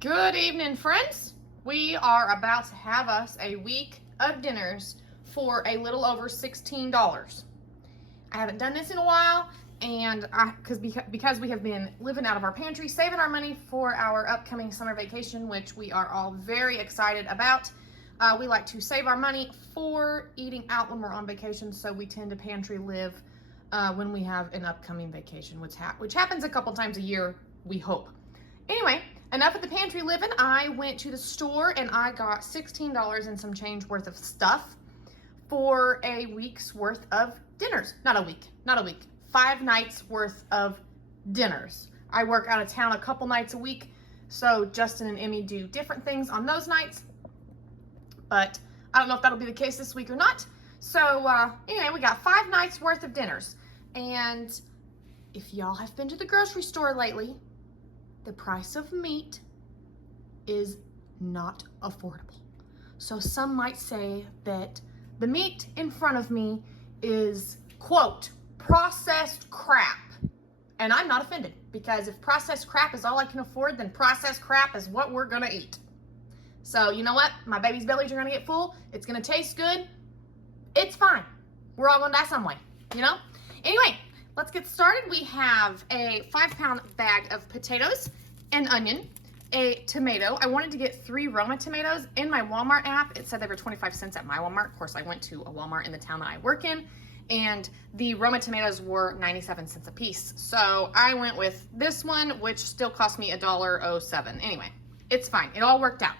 Good evening, friends. We are about to have us a week of dinners for a little over $16. I haven't done this in a while, and because we have been living out of our pantry, saving our money for our upcoming summer vacation, which we are all very excited about. We like to save our money for eating out when we're on vacation, so we tend to pantry live when we have an upcoming vacation, which happens a couple times a year, we hope. Anyway, enough of the pantry living. I went to the store and I got $16 and some change worth of stuff for a week's worth of dinners. Not a week, 5 nights worth of dinners. I work out of town a couple nights a week, so Justin and Emmy do different things on those nights, but I don't know if that'll be the case this week or not. So anyway, we got 5 nights worth of dinners. And if y'all have been to the grocery store lately, the price of meat is not affordable. So some might say that the meat in front of me is, quote, processed crap. And I'm not offended, because if processed crap is all I can afford, then processed crap is what we're gonna eat. So you know what? My baby's bellies are gonna get full. It's gonna taste good. It's fine. We're all gonna die some way, you know? Anyway, let's get started. We have a 5-pound bag of potatoes, an onion, a tomato. I wanted to get 3 Roma tomatoes. In my Walmart app, it said they were 25 cents at my Walmart. Of course, I went to a Walmart in the town that I work in, and the Roma tomatoes were 97 cents a piece. So I went with this one, which still cost me $1.07. Anyway, it's fine. It all worked out.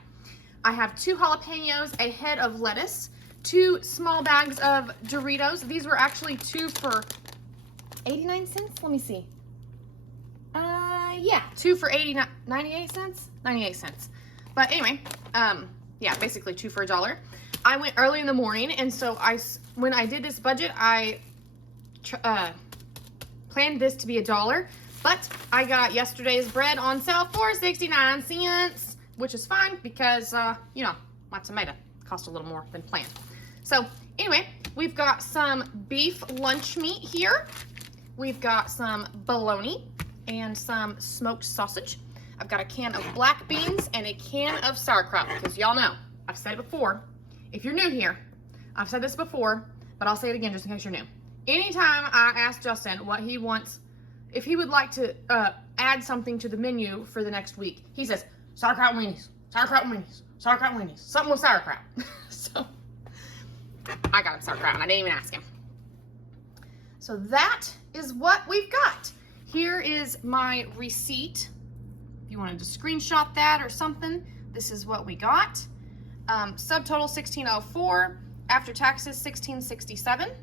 I have 2 jalapenos, a head of lettuce, 2 small bags of Doritos. These were actually 2 for 89 cents. Let me see. Yeah, 2 for 98 cents? 98 cents. But anyway, yeah, basically 2 for $1. I went early in the morning, and so when I did this budget, I planned this to be $1, but I got yesterday's bread on sale for 69 cents, which is fine because, you know, my tomato cost a little more than planned. So anyway, we've got some beef lunch meat here. We've got some bologna and some smoked sausage. I've got a can of black beans and a can of sauerkraut, because y'all know, I've said it before. If you're new here, I've said this before, but I'll say it again just in case you're new. Anytime I ask Justin what he wants, if he would like to add something to the menu for the next week, he says, sauerkraut weenies, sauerkraut weenies, sauerkraut weenies, something with sauerkraut. So I got him sauerkraut and I didn't even ask him. So that is what we've got. Here is my receipt. If you wanted to screenshot that or something, this is what we got. Subtotal $16.04, after taxes $16.67,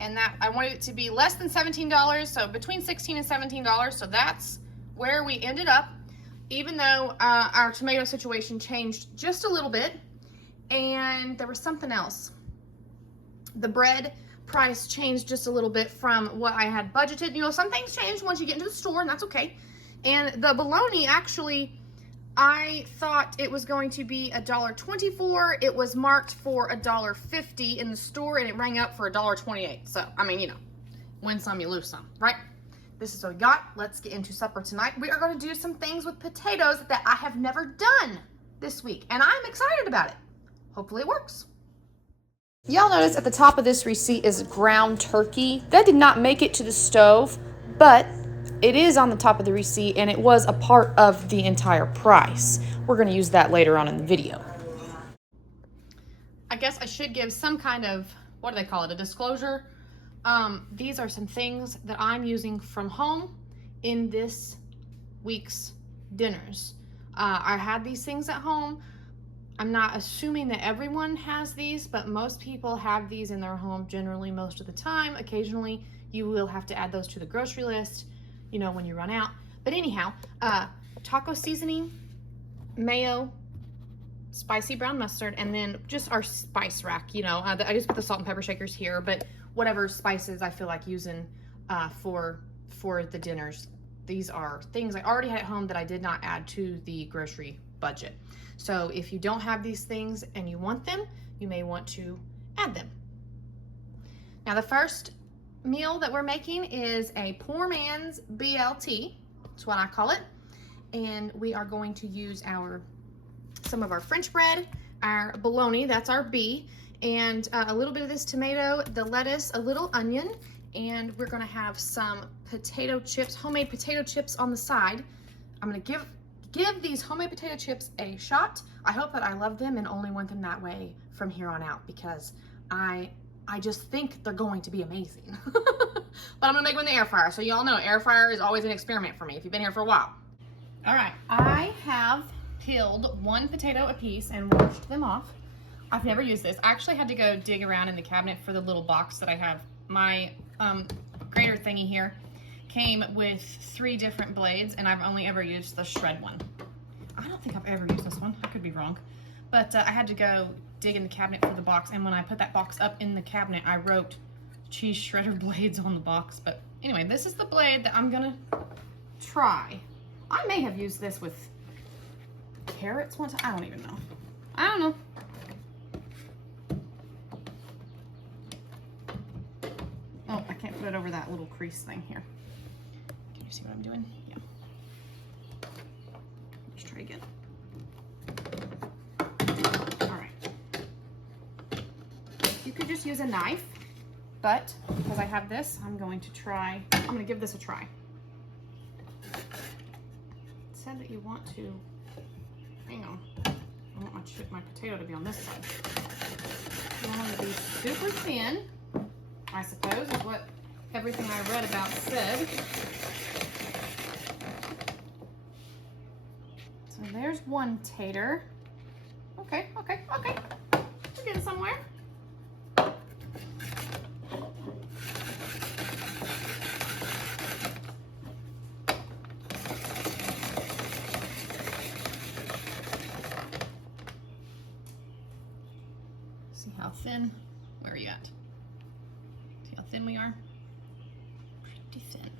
and that I wanted it to be less than $17, so between $16 and $17. So that's where we ended up, even though our tomato situation changed just a little bit, and there was something else. The bread price changed just a little bit from what I had budgeted. You know, some things change once you get into the store, and that's okay. And the bologna, actually, I thought it was going to be $1.24. It was marked for $1.50 in the store, and it rang up for $1.28. So, I mean, you know, win some, you lose some, right? This is what we got. Let's get into supper tonight. We are going to do some things with potatoes that I have never done this week, and I'm excited about it. Hopefully it works. Y'all notice at the top of this receipt is ground turkey. That did not make it to the stove, but it is on the top of the receipt, and it was a part of the entire price. We're going to use that later on in the video. I guess I should give some kind of, what do they call it, a disclosure. These are some things that I'm using from home in this week's dinners. I had these things at home. I'm not assuming that everyone has these, but most people have these in their home generally most of the time. Occasionally, you will have to add those to the grocery list, you know, when you run out. But anyhow, taco seasoning, mayo, spicy brown mustard, and then just our spice rack, you know. I just put the salt and pepper shakers here, but whatever spices I feel like using for the dinners. These are things I already had at home that I did not add to the grocery budget. So if you don't have these things and you want them, you may want to add them. Now the first meal that we're making is a poor man's BLT. That's what I call it. and we are going to use some of our French bread, our bologna, that's our B, and a little bit of this tomato, the lettuce, a little onion, and we're gonna have some potato chips, homemade potato chips on the side. I'm gonna give these homemade potato chips a shot. I hope that I love them and only want them that way from here on out, because I just think they're going to be amazing. But I'm gonna make them in the air fryer. So y'all know air fryer is always an experiment for me if you've been here for a while. All right, I have peeled one potato apiece and washed them off. I've never used this. I actually had to go dig around in the cabinet for the little box that I have. My grater thingy here came with 3 different blades, and I've only ever used the shred one. I don't think I've ever used this one. I could be wrong. But I had to go dig in the cabinet for the box, and when I put that box up in the cabinet, I wrote cheese shredder blades on the box. But anyway, this is the blade that I'm gonna try. I may have used this with carrots once. I don't even know. I don't know. Oh, I can't put it over that little crease thing here. Can you see what I'm doing? Yeah. Let's try again. All right. You could just use a knife, but because I have this, I'm going to give this a try. It said that you want to, hang on. I want my potato to be on this side. I want to be super thin, I suppose, is what everything I read about said. So there's one tater. Okay. We're getting somewhere. See how thin? Where are you at? See how thin we are? Pretty thin.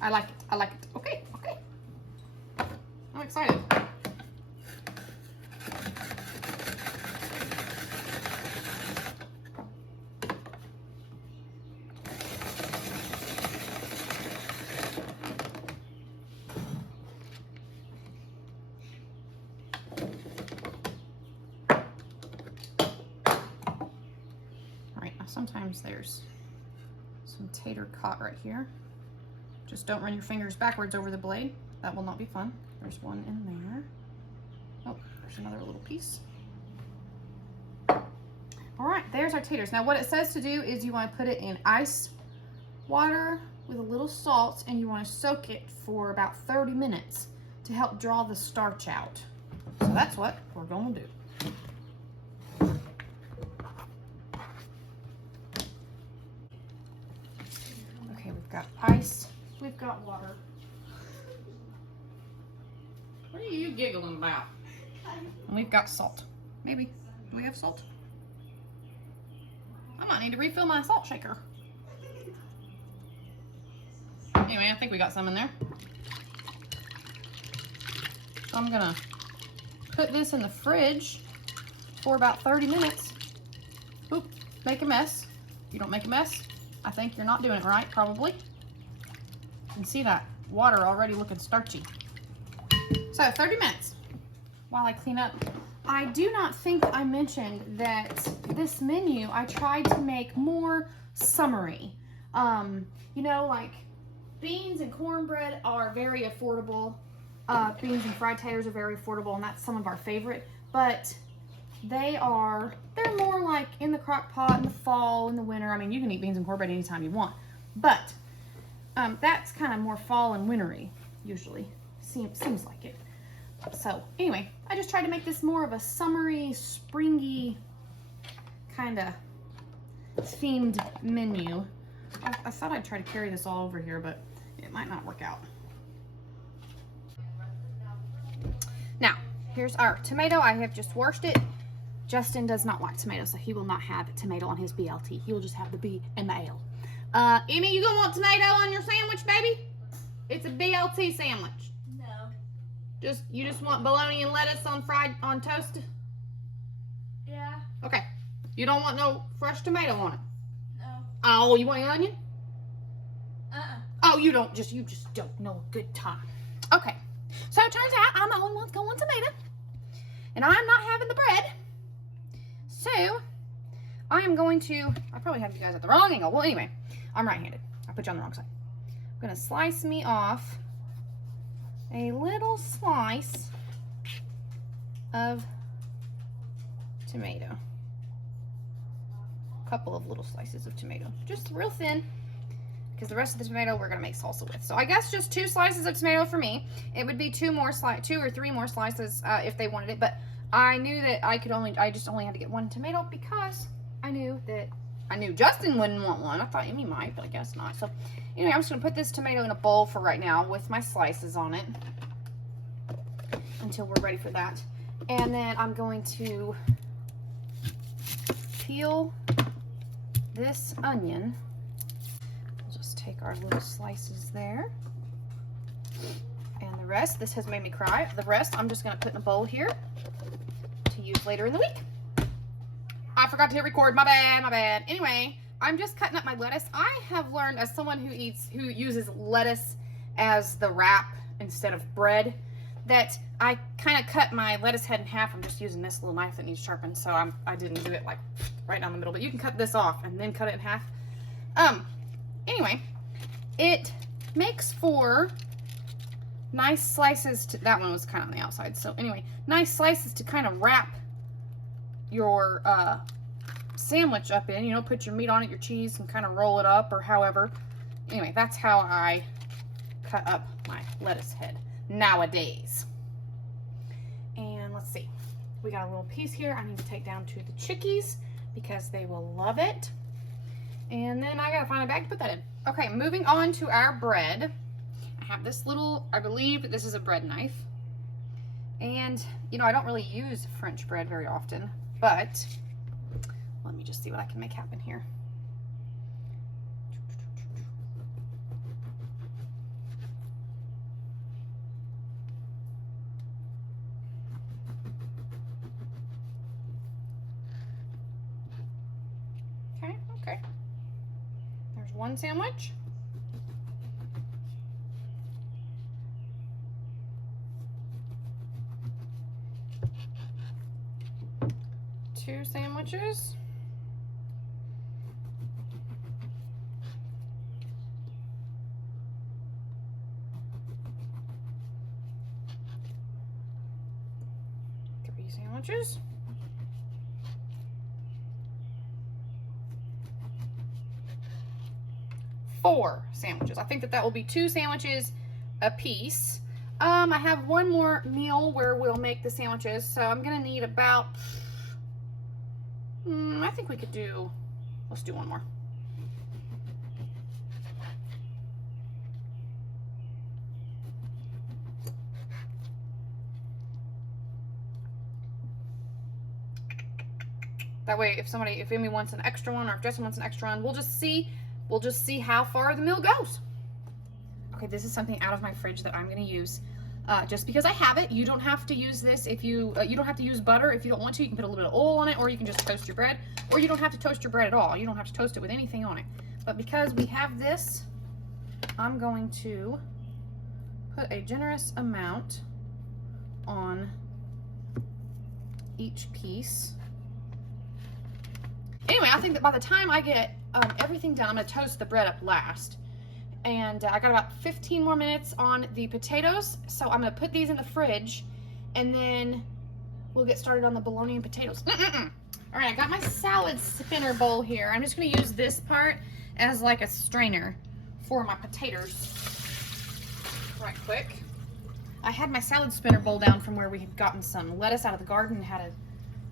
I like it. Okay. I'm excited. Sometimes there's some tater caught right here. Just don't run your fingers backwards over the blade. That will not be fun. There's one in there. Oh, there's another little piece. All right, there's our taters. Now what it says to do is you want to put it in ice water with a little salt, and you want to soak it for about 30 minutes to help draw the starch out. So that's what we're going to do. We've got ice, we've got water. What are you giggling about? And we've got salt. Maybe. Do we have salt? I might need to refill my salt shaker. Anyway, I think we got some in there. So I'm gonna put this in the fridge for about 30 minutes. Oop, make a mess. If you don't make a mess, I think you're not doing it right, probably. You can see that water already looking starchy. So 30 minutes while I clean up. I do not think I mentioned that this menu I tried to make more summery. You know, like beans and cornbread are very affordable. Beans and fried taters are very affordable, and that's some of our favorite. But they're more like in the crock pot in the fall, in the winter. I mean, you can eat beans and cornbread anytime you want, but that's kind of more fall and wintry usually. Seems like it. So anyway, I just tried to make this more of a summery, springy kind of themed menu. I thought I'd try to carry this all over here, but it might not work out. Now, here's our tomato. I have just washed it. Justin does not like tomato, so he will not have tomato on his BLT. He will just have the B and the L. Emmy, you gonna want tomato on your sandwich, baby? It's a BLT sandwich. No. You just want bologna and lettuce on toast? Yeah. Okay. You don't want no fresh tomato on it? No. Oh, you want onion? Uh-uh. Oh, you just don't know a good time. Okay, so it turns out I'm the only one going tomato, and I'm not having the bread. So I am going to, I probably have you guys at the wrong angle. Well, anyway, I'm right-handed. I put you on the wrong side. I'm gonna slice me off a little slice of tomato. A couple of little slices of tomato, just real thin, because the rest of the tomato we're gonna make salsa with. So I guess just 2 slices of tomato for me. It would be 2 or 3 more slices if they wanted it, but I knew that I just only had to get 1 tomato because I knew Justin wouldn't want one. I thought Amy might, but I guess not. So anyway, I'm just gonna put this tomato in a bowl for right now with my slices on it until we're ready for that. And then I'm going to peel this onion. We'll just take our little slices there. And the rest, this has made me cry. The rest I'm just gonna put in a bowl here to use later in the week. I forgot to hit record, my bad. Anyway, I'm just cutting up my lettuce. I have learned, as someone who uses lettuce as the wrap instead of bread, that I kind of cut my lettuce head in half. I'm just using this little knife that needs sharpened, so I didn't do it like right down the middle, but you can cut this off and then cut it in half. Anyway, it makes for nice slices that one was kind of on the outside, so anyway, nice slices to kind of wrap your sandwich up in, you know, put your meat on it, your cheese, and kind of roll it up or however. Anyway, that's how I cut up my lettuce head nowadays. And let's see, we got a little piece here I need to take down to the chickies because they will love it. And then I gotta find a bag to put that in. Okay, moving on to our bread. I have this little, I believe this is a bread knife. And, you know, I don't really use French bread very often, but let me just see what I can make happen here. Okay. There's 1 sandwich. Two sandwiches. Three sandwiches. 4 sandwiches. I think that will be 2 sandwiches a piece. I have 1 more meal where we'll make the sandwiches, so I'm gonna need about, I think we could do, let's do 1 more. That way, if Amy wants an extra one, or if Justin wants an extra one, we'll just see how far the meal goes. Okay, this is something out of my fridge that I'm gonna use. Just because I have it. You don't have to use this if you don't have to use butter if you don't want to. You can put a little bit of oil on it, or you can just toast your bread, or you don't have to toast your bread at all. You don't have to toast it with anything on it. But because we have this, I'm going to put a generous amount on each piece. Anyway, I think that by the time I get everything done, I'm going to toast the bread up last. And I got about 15 more minutes on the potatoes, so I'm going to put these in the fridge, and then we'll get started on the bologna and potatoes. All right, I got my salad spinner bowl here. I'm just going to use this part as like a strainer for my potatoes right quick. I had my salad spinner bowl down from where we had gotten some lettuce out of the garden and had a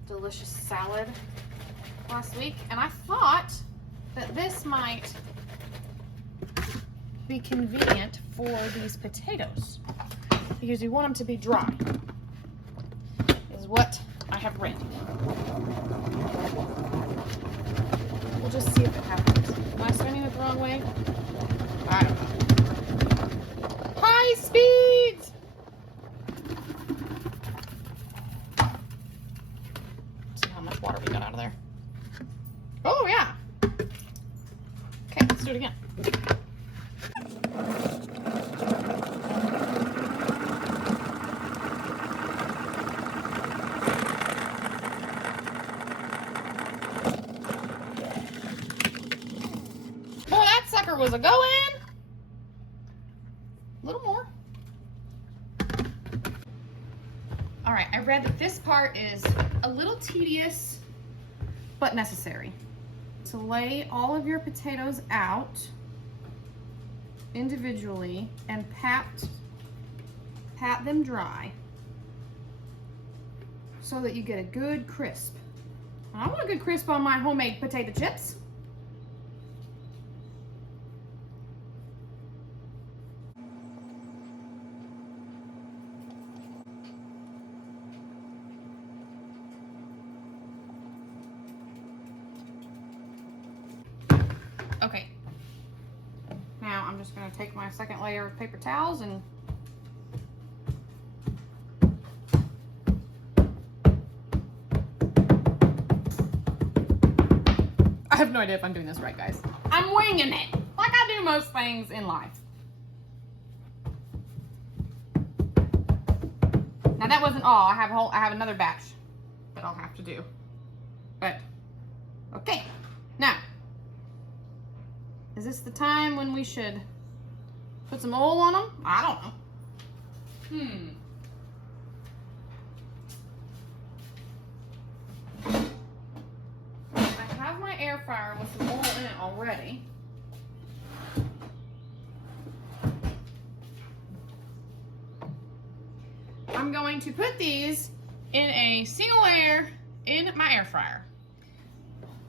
delicious salad last week, and I thought that this might be convenient for these potatoes because you want them to be dry, is what I have read. We'll just see if it happens. Am I spinning it the wrong way? I don't know. High speeds! Let's see how much water we got out of there. Oh yeah. Okay, let's do it again. are going. A little more. All right, I read that this part is a little tedious, but necessary. To lay all of your potatoes out individually and pat them dry so that you get a good crisp. I want a good crisp on my homemade potato chips. Okay, now I'm just going to take my second layer of paper towels and I have no idea if I'm doing this right, guys. I'm winging it, like I do most things in life. Now that wasn't all. I have another batch that I'll have to do. But okay, now is this the time when we should put some oil on them? I don't know. I have my air fryer with some oil in it already. I'm going to put these in a single layer in my air fryer.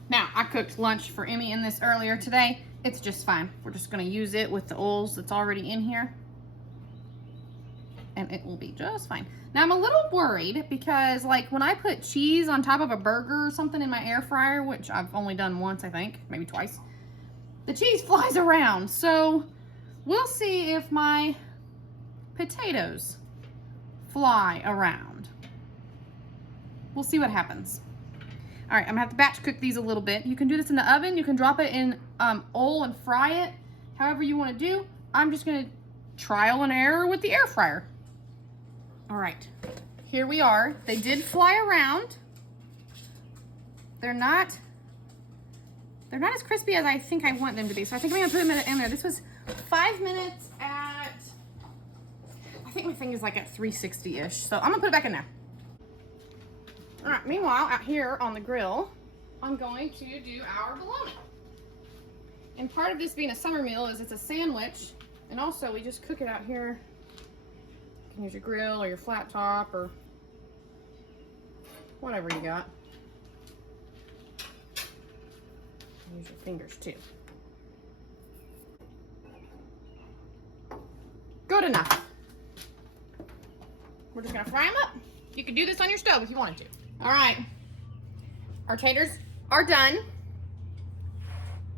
Now, I cooked lunch for Emmy in this earlier today. It's just fine. We're just going to use it with the oils that's already in here. And it will be just fine. Now, I'm a little worried because, like, when I put cheese on top of a burger or something in my air fryer, which I've only done once, I think, maybe twice, the cheese flies around. So, we'll see if my potatoes fly around. We'll see what happens. All right, I'm gonna have to batch cook these a little bit. You can do this in the oven. You can drop it in oil and fry it, however you want to do. I'm just gonna trial and error with the air fryer. All right, here we are. They did fly around. They're not as crispy as I think I want them to be. So I think I'm gonna put them in there. This was 5 minutes at, I think my thing is like at 360-ish. So I'm gonna put it back in there. All right, meanwhile, out here on the grill, I'm going to do our bologna. And part of this being a summer meal is it's a sandwich. And also we just cook it out here. You can use your grill or your flat top or whatever you got. Use your fingers too. Good enough. We're just gonna fry them up. You could do this on your stove if you wanted to. All right, our taters are done.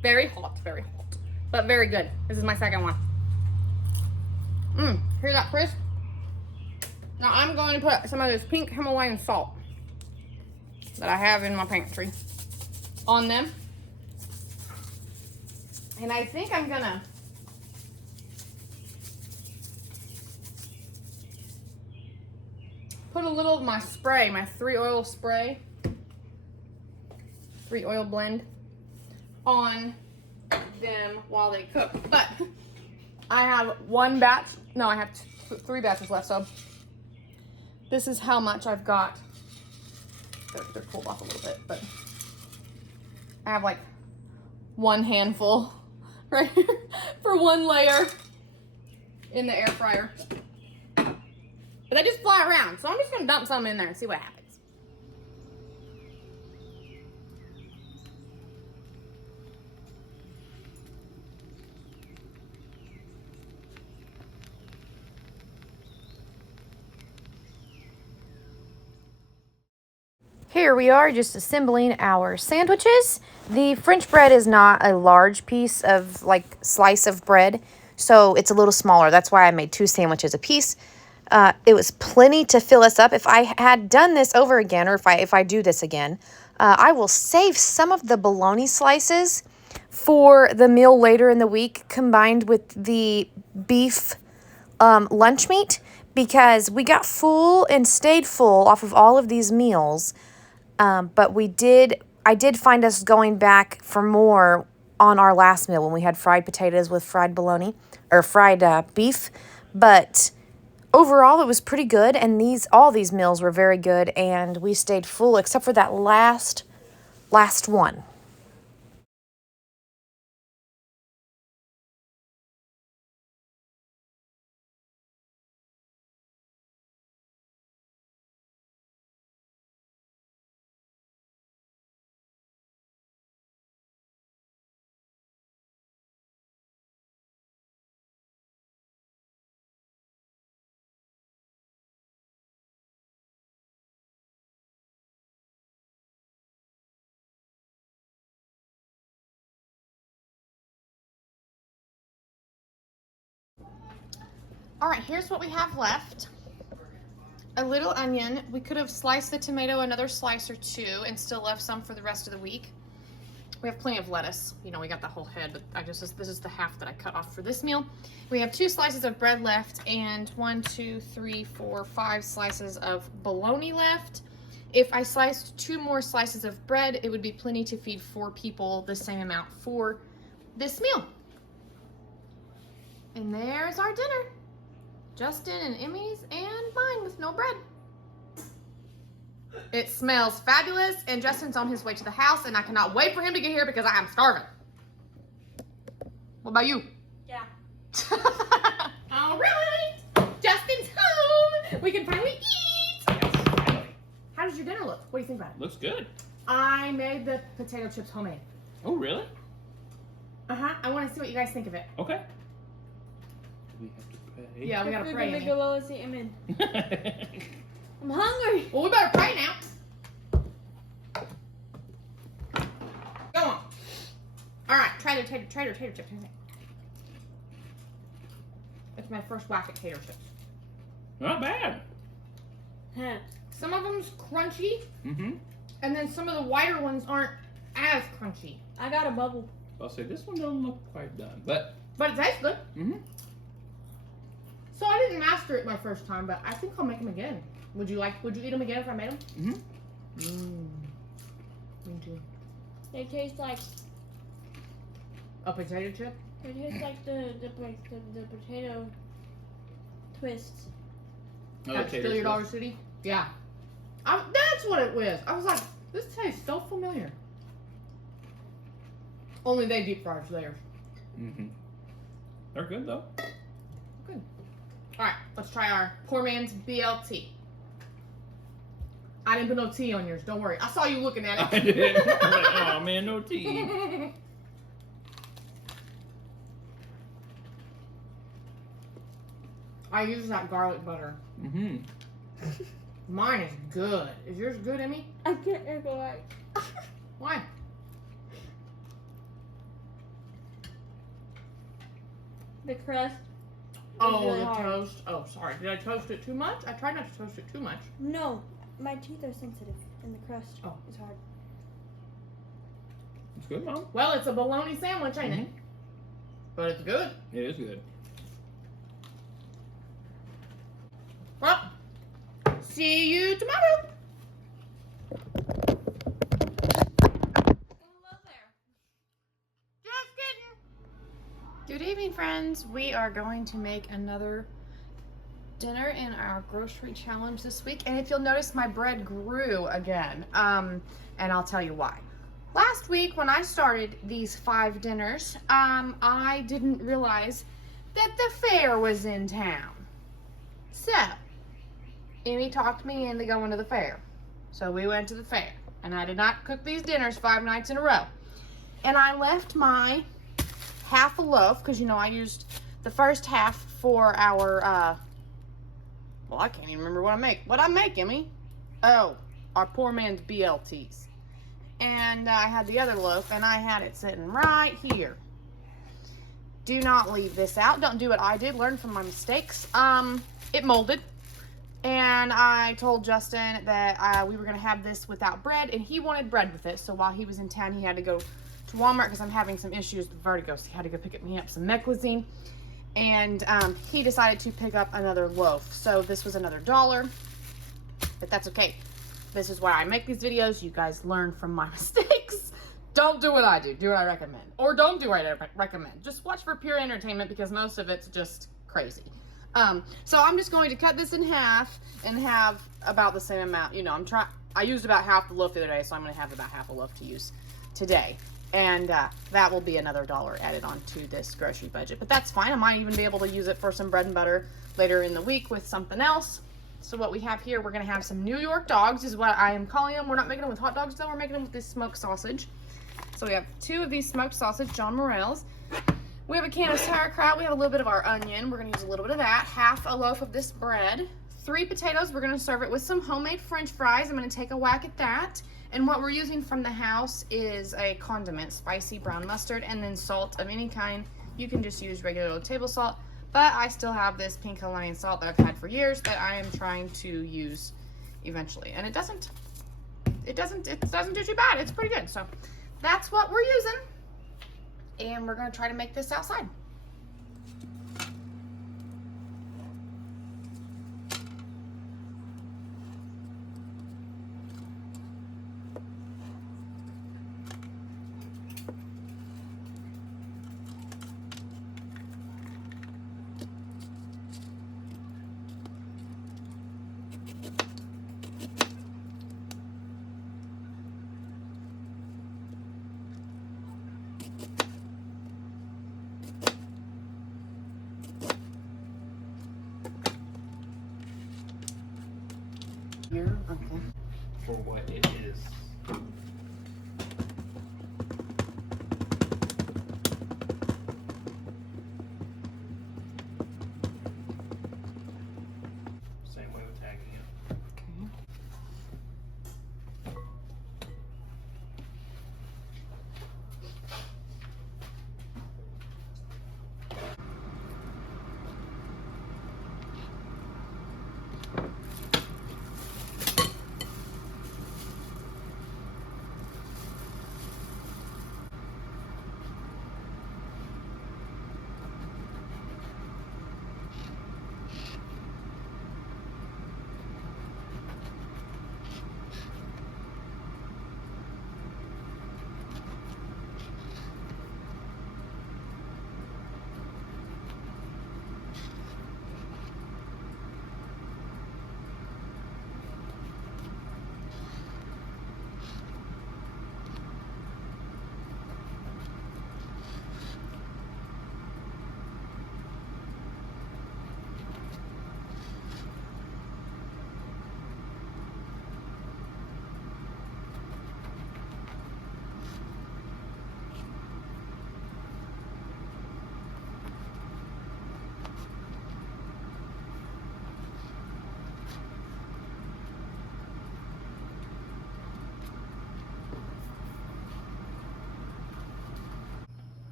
Very hot, but very good. This is my second one. Hear that crisp? Now I'm going to put some of this pink Himalayan salt that I have in my pantry on them. And I think I'm gonna put a little of my spray, my 3-oil spray, 3-oil blend on them while they cook. But I have one batch, no, I have 3 batches left, so this is how much I've got. They're cooled off a little bit, but I have like 1 handful right here for 1 layer in the air fryer. But they just fly around, so I'm just gonna dump some in there and see what happens. Here we are just assembling our sandwiches. The French bread is not a large piece of like slice of bread, so it's a little smaller. That's why I made 2 sandwiches a piece. It was plenty to fill us up. If I had done this over again, or if I do this again, I will save some of the bologna slices for the meal later in the week combined with the beef lunch meat, because we got full and stayed full off of all of these meals. But I did find us going back for more on our last meal when we had fried potatoes with fried bologna or fried beef. But overall, it was pretty good, and all these meals were very good, and we stayed full except for that last one. All right, here's what we have left. A little onion. We could have sliced the tomato another slice or two and still left some for the rest of the week. We have plenty of lettuce. You know, we got the whole head, but this is the half that I cut off for this meal. We have 2 slices of bread left and 1, 2, 3, 4, 5 slices of bologna left. If I sliced 2 more slices of bread, it would be plenty to feed 4 people, the same amount for this meal. And there's our dinner. Justin and Emmy's and mine with no bread. It smells fabulous, and Justin's on his way to the house, and I cannot wait for him to get here because I am starving. What about you? Yeah. All right, Justin's home. We can finally eat. How does your dinner look? What do you think about it? Looks good. I made the potato chips homemade. Oh, really? I want to see what you guys think of it. Okay. We have to pray. Yeah, we gotta pray. Go well and say amen. I'm hungry. Well, we better pray now. Go on. All right, try the tater chips. It's my first whack at tater chips. Not bad. Huh. Some of them's crunchy, Mm-hmm. and then some of the whiter ones aren't as crunchy. I got a bubble. I'll say this one doesn't look quite done, but But it tastes good. mm-hmm. So I didn't master it my first time, but I think I'll make them again. Would you eat them again if I made them? Mm-hmm. Me too. They taste like A potato chip? they taste like the potato twists. That's still your Dollar City? Yeah. That's what it was. I was like, this tastes so familiar. Only they deep fry theirs. Mm-hmm. They're good though. Good. All right, let's try our poor man's BLT. I didn't put no tea on yours. Don't worry. I saw you looking at I it. did. I was like, oh man, no tea. I use that garlic butter. Mm-hmm. Mine is good. Is yours good, Emmy? I can't recollect. Why? The crust. Oh, really the hard. toast. Oh, sorry. Did I toast it too much? I tried not to toast it too much. No, my teeth are sensitive, and the crust Oh. is hard. It's good, Mom. Well, it's a bologna sandwich, ain't it? But it's good. It is good. Well, see you tomorrow. Just kidding. Good evening, friends. We are going to make another dinner in our grocery challenge this week. And if you'll notice, my bread grew again. And I'll tell you why. Last week, when I started these 5 dinners, I didn't realize that the fair was in town. So, Emmy talked me into going to the fair. So we went to the fair. And I did not cook these dinners 5 nights in a row. And I left my half a loaf, because, you know, I used the first half for our, well, I can't even remember what I make. What'd I make, Emmy? Oh, our poor man's BLTs. And I had the other loaf, and I had it sitting right here. Do not leave this out. Don't do what I did. Learn from my mistakes. It molded. And I told Justin that we were going to have this without bread, and he wanted bread with it. So while he was in town, he had to go to Walmart because I'm having some issues with vertigo. So he had to go pick me up some meclizine. And he decided to pick up another loaf. So this was another $1. But that's okay. This is why I make these videos. You guys learn from my mistakes. don't do what I do. Do what I recommend. Or don't do what I recommend. Just watch for pure entertainment because most of it's just crazy. So I'm just going to cut this in half and have about the same amount. You know, I used about half the loaf the other day, so I'm going to have about half a loaf to use today. And that will be another $1 added on to this grocery budget. But that's fine. I might even be able to use it for some bread and butter later in the week with something else. So what we have here, we're going to have some New York dogs is what I am calling them. We're not making them with hot dogs though. We're making them with this smoked sausage. So we have 2 of these smoked sausage, John Morel's. We have a can of sauerkraut. We have a little bit of our onion. We're going to use a little bit of that. Half a loaf of this bread. 3 potatoes. We're going to serve it with some homemade French fries. I'm going to take a whack at that. And what we're using from the house is a condiment, spicy brown mustard, and then salt of any kind. You can just use regular old table salt. But I still have this pink Himalayan salt that I've had for years that I am trying to use eventually. And it doesn't do too bad. It's pretty good. So that's what we're using. And we're going to try to make this outside. Here, okay. For what it is. Same way with tagging it. Okay.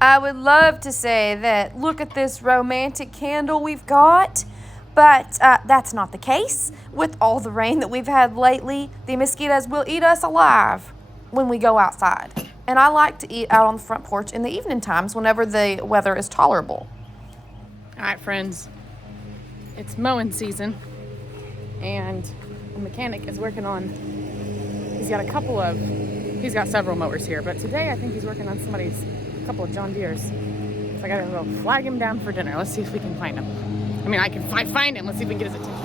I would love to say that, look at this romantic candle we've got, but that's not the case. With all the rain that we've had lately, the mosquitoes will eat us alive when we go outside. And I like to eat out on the front porch in the evening times whenever the weather is tolerable. All right, friends. It's mowing season, and the mechanic is working on. He's got several mowers here, but today I think he's working on a couple of John Deere's. So I gotta go flag him down for dinner. Let's see if we can find him. I mean, I can find him. Let's see if we can get his attention.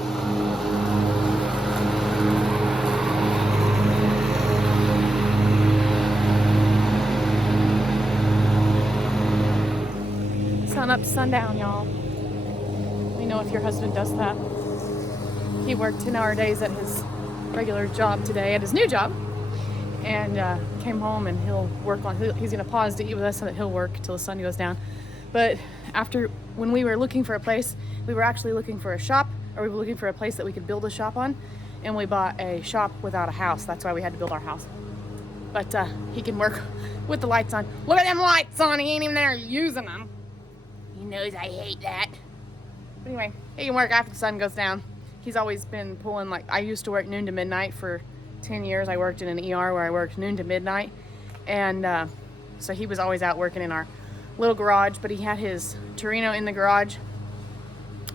Sun up to sundown, y'all. We know if your husband does that. He worked 10-hour days at his regular job today, at his new job, and came home, and he's gonna pause to eat with us so that he'll work till the sun goes down. But when we were looking for a place, we were actually looking for a shop, or we were looking for a place that we could build a shop on, and we bought a shop without a house. That's why we had to build our house. But he can work with the lights on. Look at them lights on, he ain't even there using them. He knows I hate that. But anyway, he can work after the sun goes down. He's always been pulling, like, I used to work noon to midnight for 10 years. I worked in an ER where I worked noon to midnight. And so he was always out working in our little garage, but he had his Torino in the garage.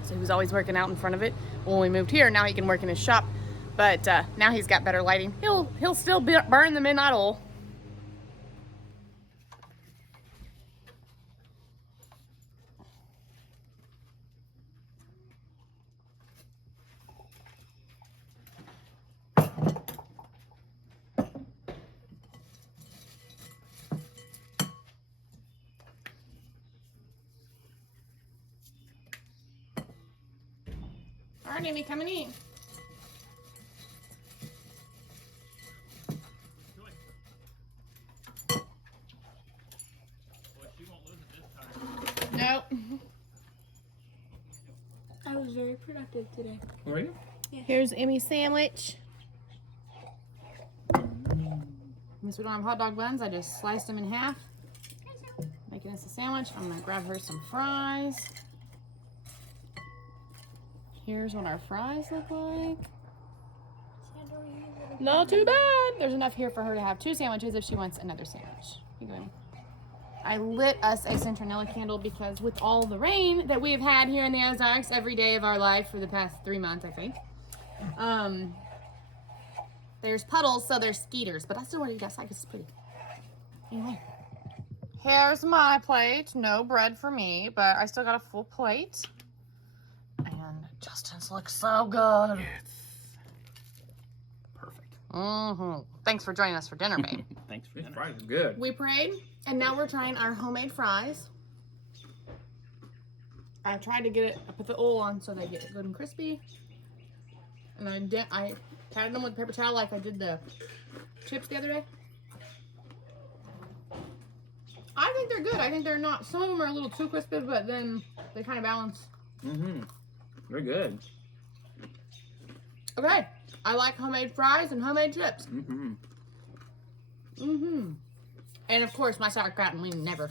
So he was always working out in front of it. When we moved here, now he can work in his shop. But now he's got better lighting. He'll still burn the midnight oil. All right, Amy, coming in. Nope. I was very productive today. Were you? Here's Emmy's sandwich. Since we don't have hot dog buns, I just sliced them in half. Making us a sandwich. I'm gonna grab her some fries. Here's what our fries look like. Not too bad. There's enough here for her to have 2 sandwiches if she wants another sandwich. Here you go, Amy. I lit us a Centronella candle because with all the rain that we have had here in the Ozarks every day of our life for the past 3 months, I think, there's puddles, so there's skeeters, but I still want to eat outside because it's pretty. Anyway, here's my plate. No bread for me, but I still got a full plate. And Justin's looks so good. It's perfect. Thanks for joining us for dinner, babe. Thanks for dinner. Fries are good. We prayed, and now we're trying our homemade fries. I tried to get it, I put the oil on so they get good and crispy. And I patted them with a paper towel like I did the chips the other day. I think they're good. I think they're not, some of them are a little too crispy, but then they kind of balance. They're good. Okay. I like homemade fries and homemade chips. And of course, my sauerkraut and lean never.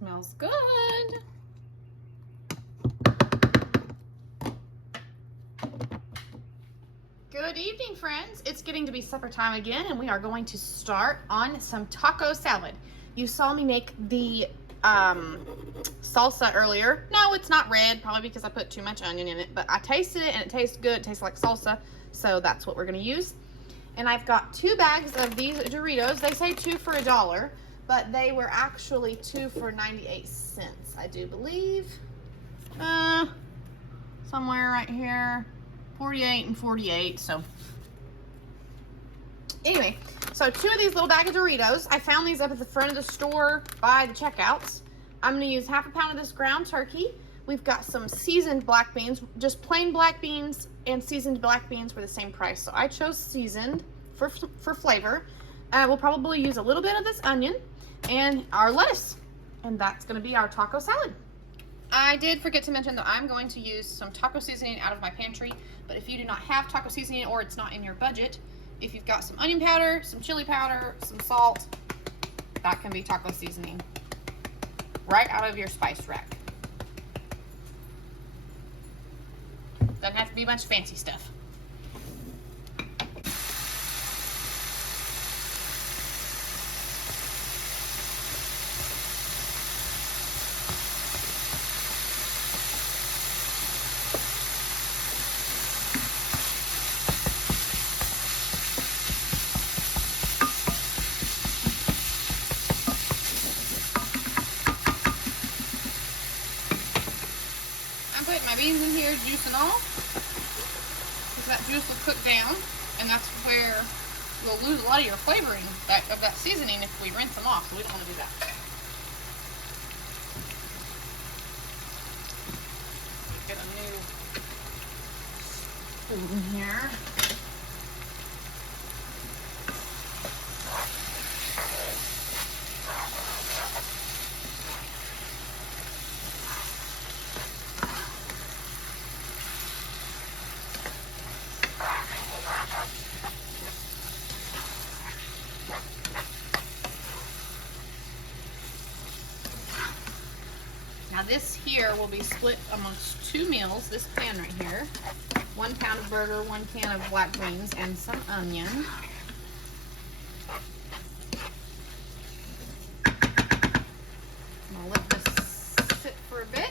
Smells good. Good evening, friends. It's getting to be supper time again, and we are going to start on some taco salad. You saw me make the salsa earlier. No, it's not red, probably because I put too much onion in it, but I tasted it and it tastes good. It tastes like salsa, so that's what we're going to use. And I've got 2 bags of these Doritos. They say 2 for $1, but they were actually 2 for 98 cents, I do believe. Somewhere right here, 48 and 48. So anyway, so 2 of these little bags of Doritos. I found these up at the front of the store by the checkouts. I'm going to use half a pound of this ground turkey. We've got some seasoned black beans. Just plain black beans and seasoned black beans were the same price, so I chose seasoned for flavor. We'll probably use a little bit of this onion and our lettuce, and that's going to be our taco salad. I did forget to mention that I'm going to use some taco seasoning out of my pantry, but if you do not have taco seasoning or it's not in your budget, if you've got some onion powder, some chili powder, some salt, that can be taco seasoning right out of your spice rack. Doesn't have to be a bunch of fancy stuff. I'm putting my beans in here, juice and all, because that juice will cook down, and that's where you'll lose a lot of your flavoring of that seasoning if we rinse them off, so we don't want to do that. Get a new spoon here. Now this here will be split amongst 2 meals, this pan right here. 1 pound of burger, 1 can of black beans, and some onion. I'll let this sit for a bit.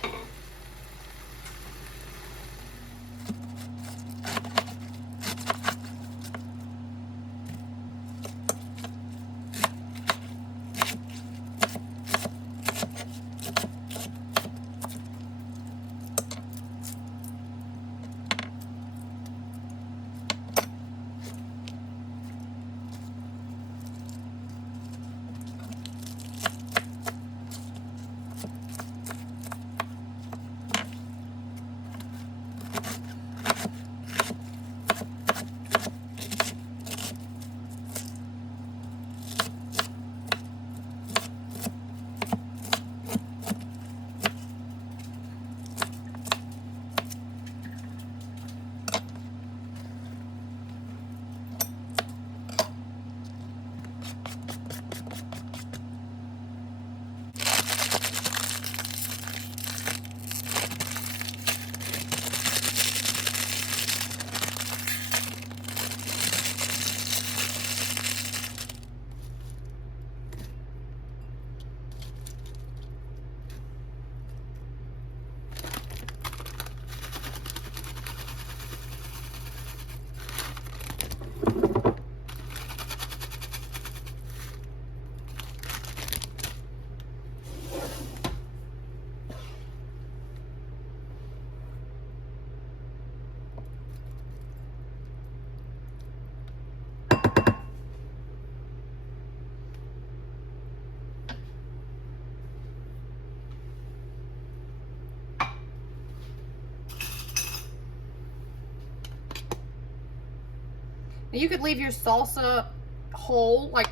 You could leave your salsa whole, like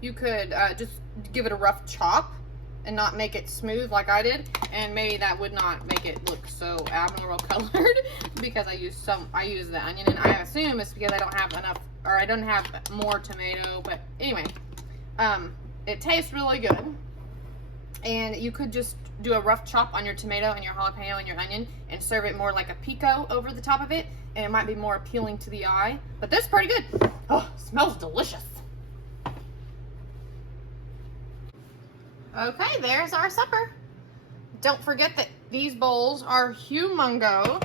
you could just give it a rough chop and not make it smooth like I did, and maybe that would not make it look so abnormal colored because I use the onion, and I assume it's because I don't have enough, or I don't have more tomato. But anyway, it tastes really good. And you could just do a rough chop on your tomato and your jalapeno and your onion and serve it more like a pico over the top of it, and it might be more appealing to the eye. But this is pretty good. Oh, smells delicious. Okay, there's our supper. Don't forget that these bowls are humongo.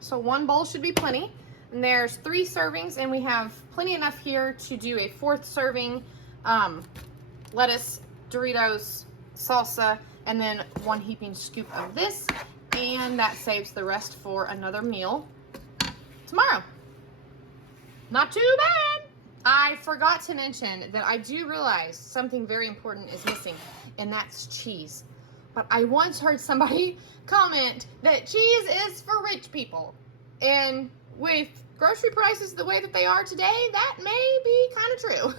So one bowl should be plenty. And there's 3 servings, and we have plenty enough here to do a 4th serving. Lettuce, Doritos, salsa, and then 1 heaping scoop of this. And that saves the rest for another meal tomorrow. Not too bad. I forgot to mention that I do realize something very important is missing, and that's cheese. But I once heard somebody comment that cheese is for rich people. And with grocery prices the way that they are today, that may be kind of true.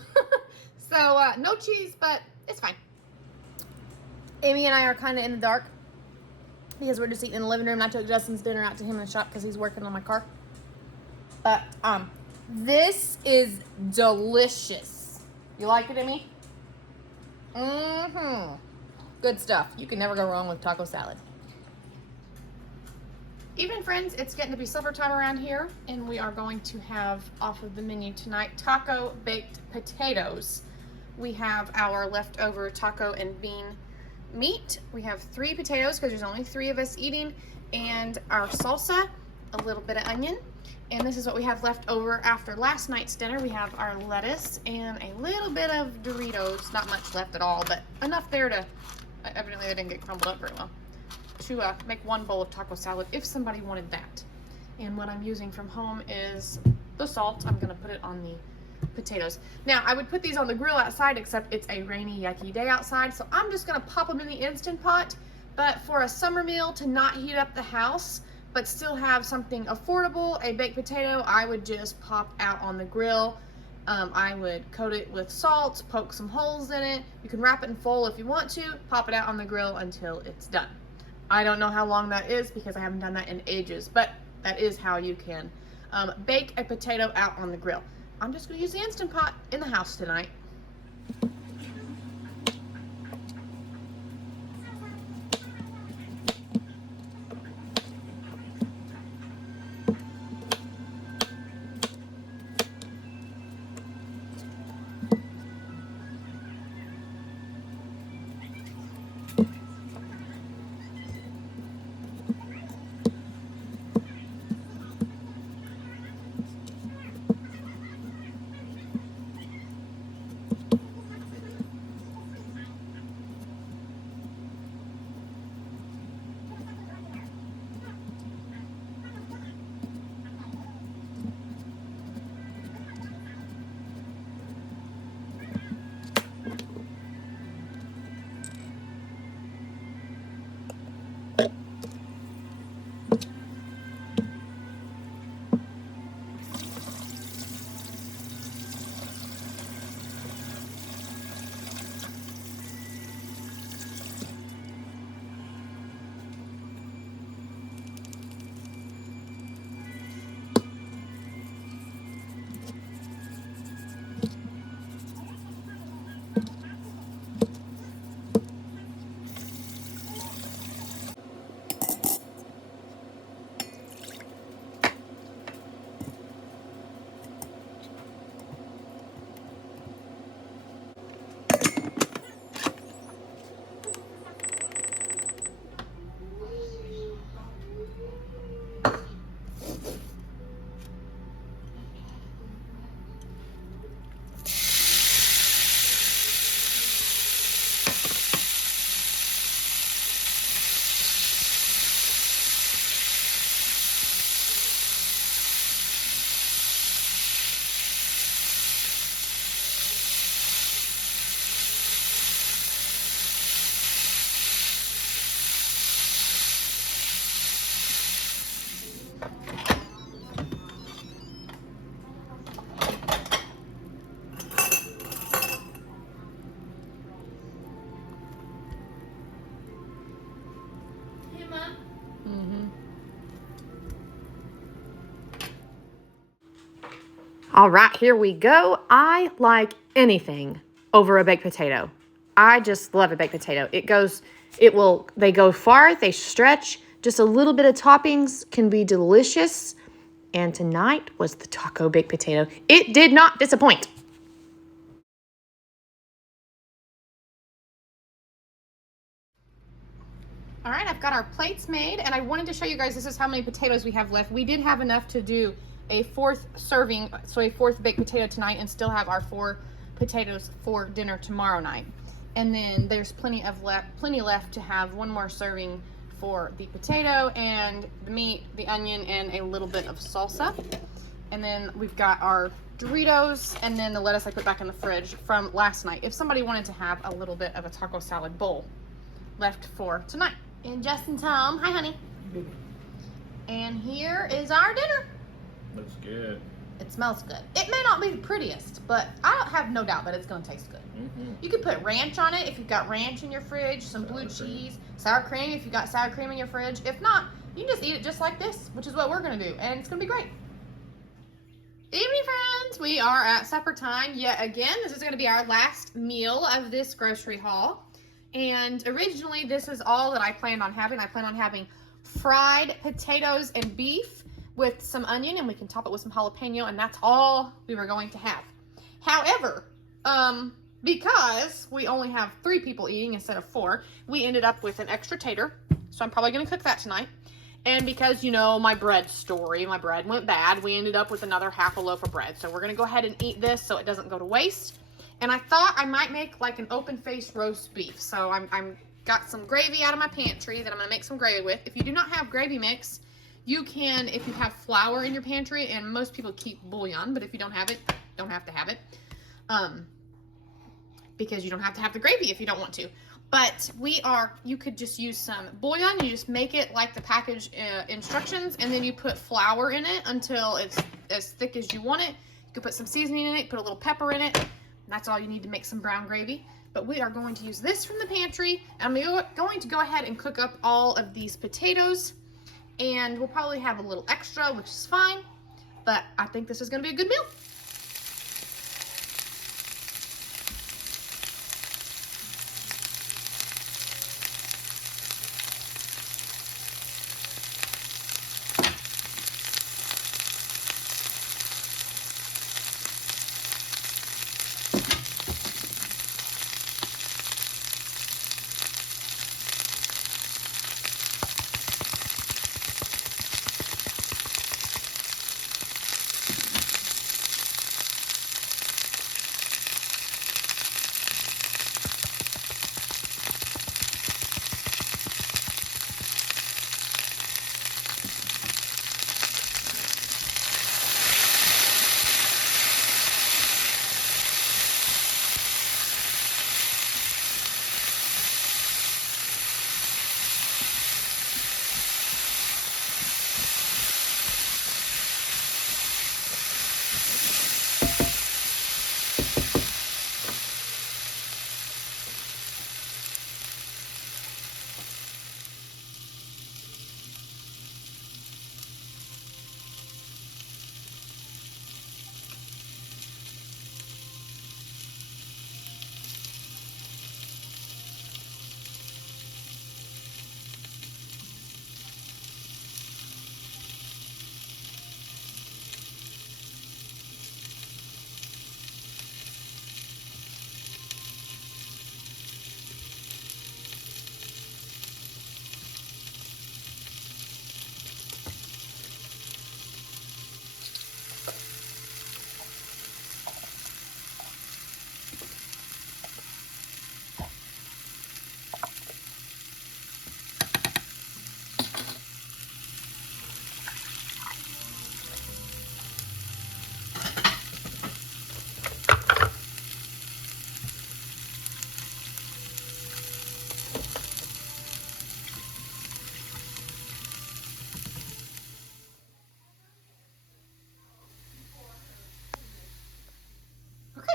So no cheese, but it's fine. Amy and I are kind of in the dark because we're just eating in the living room. I took Justin's dinner out to him in the shop because he's working on my car. But this is delicious. You like it, Amy? Mm-hmm. Good stuff. You can never go wrong with taco salad. Evening, friends. It's getting to be supper time around here, and we are going to have off of the menu tonight taco baked potatoes. We have our leftover taco and bean meat. We have 3 potatoes because there's only 3 of us eating, and our salsa, a little bit of onion. And this is what we have left over after last night's dinner. We have our lettuce and a little bit of Doritos. Not much left at all, but enough there to, evidently they didn't get crumbled up very well, to make 1 bowl of taco salad if somebody wanted that. And what I'm using from home is the salt. I'm gonna put it on the potatoes. Now, I would put these on the grill outside, except it's a rainy, yucky day outside, so I'm just gonna pop them in the Instant Pot. But for a summer meal, to not heat up the house, but still have something affordable, a baked potato, I would just pop out on the grill. I would coat it with salt, poke some holes in it. You can wrap it in foil if you want to, pop it out on the grill until it's done. I don't know how long that is because I haven't done that in ages, but that is how you can bake a potato out on the grill. I'm just going to use the Instant Pot in the house tonight. All right, here we go. I like anything over a baked potato. I just love a baked potato. They go far, they stretch. Just a little bit of toppings can be delicious. And tonight was the taco baked potato. It did not disappoint. All right, I've got our plates made, and I wanted to show you guys this is how many potatoes we have left. We did have enough to do a fourth serving, so a fourth baked potato tonight, and still have our 4 potatoes for dinner tomorrow night. And then there's plenty left to have one more serving for the potato and the meat, the onion, and a little bit of salsa. And then we've got our Doritos, and then the lettuce I put back in the fridge from last night. If somebody wanted to have a little bit of a taco salad bowl left for tonight. And Justin Tom, hi honey. And here is our dinner. Looks good. It smells good. It may not be the prettiest, but I have no doubt that it's gonna taste good. You could put ranch on it if you've got ranch in your fridge, some blue cheese, sour cream if you've got sour cream in your fridge. If not, you can just eat it just like this, which is what we're gonna do, and it's gonna be great. Evening, friends. We are at supper time yet again. This is gonna be our last meal of this grocery haul. And originally, this is all that I planned on having. I plan on having fried potatoes and beef with some onion, and we can top it with some jalapeno, and that's all we were going to have. However, because we only have 3 people eating instead of 4, we ended up with an extra tater, so I'm probably going to cook that tonight. And because, you know, my bread story, my bread went bad, we ended up with another half a loaf of bread. So we're going to go ahead and eat this so it doesn't go to waste. And I thought I might make like an open-faced roast beef. So I'm got some gravy out of my pantry that I'm going to make some gravy with. If you do not have gravy mix, you can, if you have flour in your pantry, and most people keep bouillon, but if you don't have it, don't have to have it. Because you don't have to have the gravy if you don't want to. But you could just use some bouillon. You just make it like the package instructions, and then you put flour in it until it's as thick as you want it. You could put some seasoning in it, put a little pepper in it. That's all you need to make some brown gravy. But we are going to use this from the pantry. I'm going to go ahead and cook up all of these potatoes. And we'll probably have a little extra, which is fine. But I think this is going to be a good meal.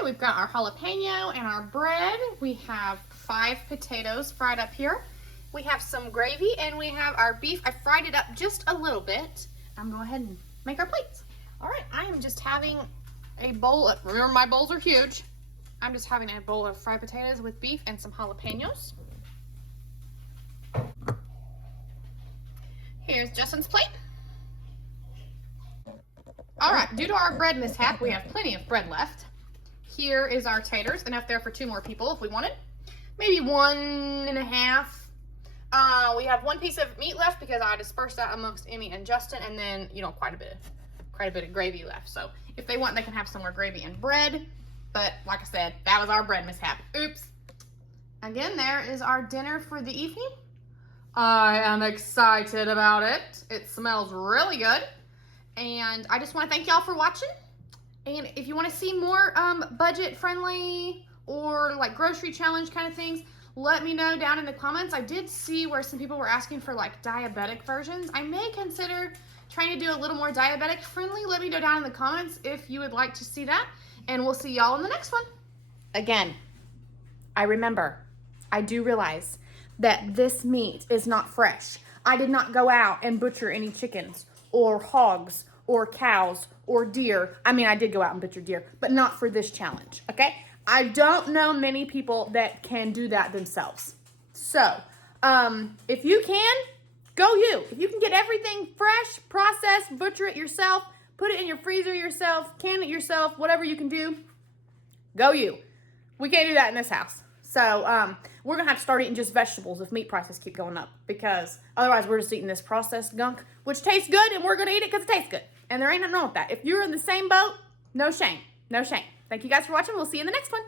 We've got our jalapeno and our bread. We have 5 potatoes fried up here. We have some gravy, and we have our beef. I fried it up just a little bit. I'm going to go ahead and make our plates. All right, I am just having a bowl. Remember, my bowls are huge. I'm just having a bowl of fried potatoes with beef and some jalapenos. Here's Justin's plate. All right, due to our bread mishap, we have plenty of bread left. Here is our taters, enough there for 2 more people if we wanted. Maybe 1.5. We have 1 piece of meat left because I dispersed that amongst Emmy and Justin, and then, you know, quite a bit of gravy left. So if they want, they can have some more gravy and bread. But like I said, that was our bread mishap. Oops. Again, there is our dinner for the evening. I am excited about it. It smells really good. And I just want to thank y'all for watching. And if you want to see more budget friendly or like grocery challenge kind of things, let me know down in the comments. I did see where some people were asking for like diabetic versions. I may consider trying to do a little more diabetic friendly. Let me know down in the comments if you would like to see that. And we'll see y'all in the next one. Again, I do realize that this meat is not fresh. I did not go out and butcher any chickens or hogs or cows or deer. I mean, I did go out and butcher deer, but not for this challenge, okay? I don't know many people that can do that themselves. So, if you can, go you. If you can get everything fresh, processed, butcher it yourself, put it in your freezer yourself, can it yourself, whatever you can do, go you. We can't do that in this house. So, we're going to have to start eating just vegetables if meat prices keep going up, because otherwise we're just eating this processed gunk, which tastes good, and we're going to eat it because it tastes good. And there ain't nothing wrong with that. If you're in the same boat, no shame. No shame. Thank you guys for watching. We'll see you in the next one.